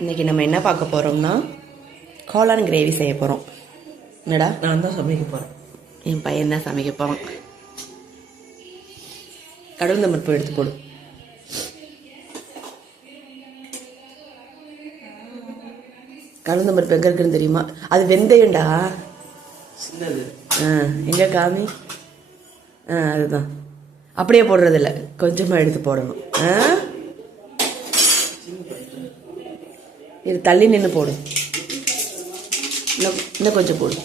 இன்றைக்கி நம்ம என்ன பார்க்க போகிறோம்னா காளான் கிரேவி செய்ய போகிறோம். என்னடா? நான் தான் சமைக்க போகிறேன். என் பையன் தான் சமைக்க போகிறான். கடவுந்த பருப்பு எடுத்து போடு. கடவுந்த பருப்பு எங்கே இருக்குன்னு தெரியுமா? அது வெந்தயம்டா. சின்னது. எங்கே காமி? அதுதான். அப்படியே போடுறதில்ல, கொஞ்சமாக எடுத்து போடணும். இது தள்ளி நின்று போடு. இன்னும் கொஞ்சம் போடு.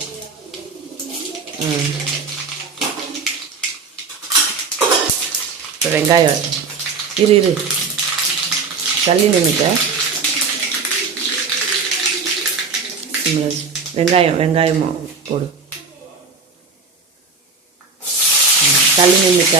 இப்போ வெங்காயம் இரு தள்ளி நின்றுக்க. வெங்காயம் போடு. தள்ளி நின்றுக்க.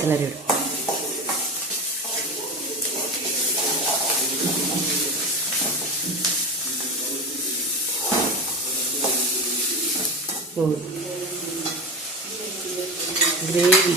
கிளறி விடு. கிரேவி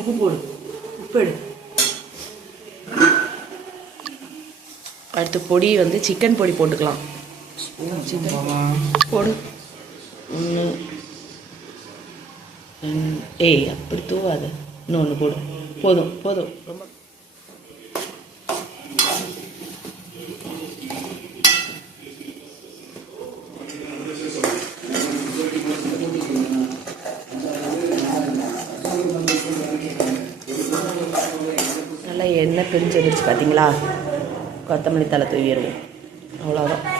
உப்பு போடு. உப்பு எடு. அடுத்து பொடி வந்து சிக்கன் பொடி போட்டுக்கலாம். போடு. ஒன்று அப்படி தூவாத. இன்னொன்று போடு. போதும் ரொம்ப. நல்லா எண்ணெய் பிரிஞ்சு வந்துருச்சு பார்த்தீங்களா? கொத்தமல்லி தழை தூவிடுவோம். அவ்வளோதான்.